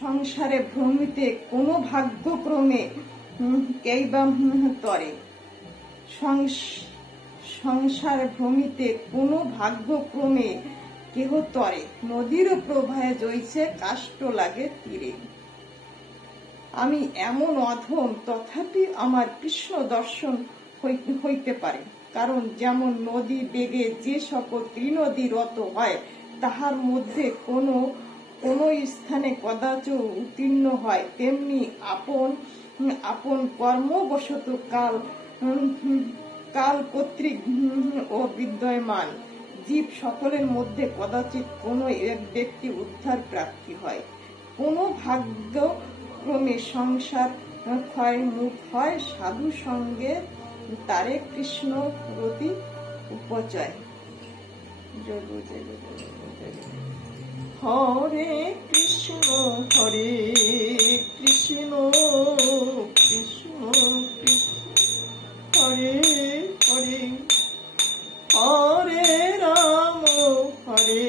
সংসারে ভ্রমিতে কোনো ভাগ্যক্রমে কেইবা তরে। সংসার ভ্রমিতে কোনো ভাগ্যক্রমে কেহ তরে। নদীর প্রবাহে জইছে কাষ্ট লাগে তীরে। আমি এমন অধম, তথাপি আমার কৃষ্ণ দর্শন হইতে পারে। কারণ যেমন নদী বেগে যে সকল ত্রিনদী রত হয়, তাহার মধ্যে কোনো স্থানে কদাচ উত্তীর্ণ হয়, তেমনি আপন কর্মবশত কাল কর্তৃক ও বিদ্যমান জীব সকলের মধ্যে কদাচিৎ কোনো এক ব্যক্তি উদ্ধার প্রাপ্তি হয়। কোনো ভাগ্যক্রমে সংসার ক্ষয় মুখ হয়, সাধু সঙ্গে তারে কৃষ্ণ রতি উপচয়। হরে কৃষ্ণ হরে কৃষ্ণ কৃষ্ণ কৃষ্ণ হরে হরে, হরে রাম হরে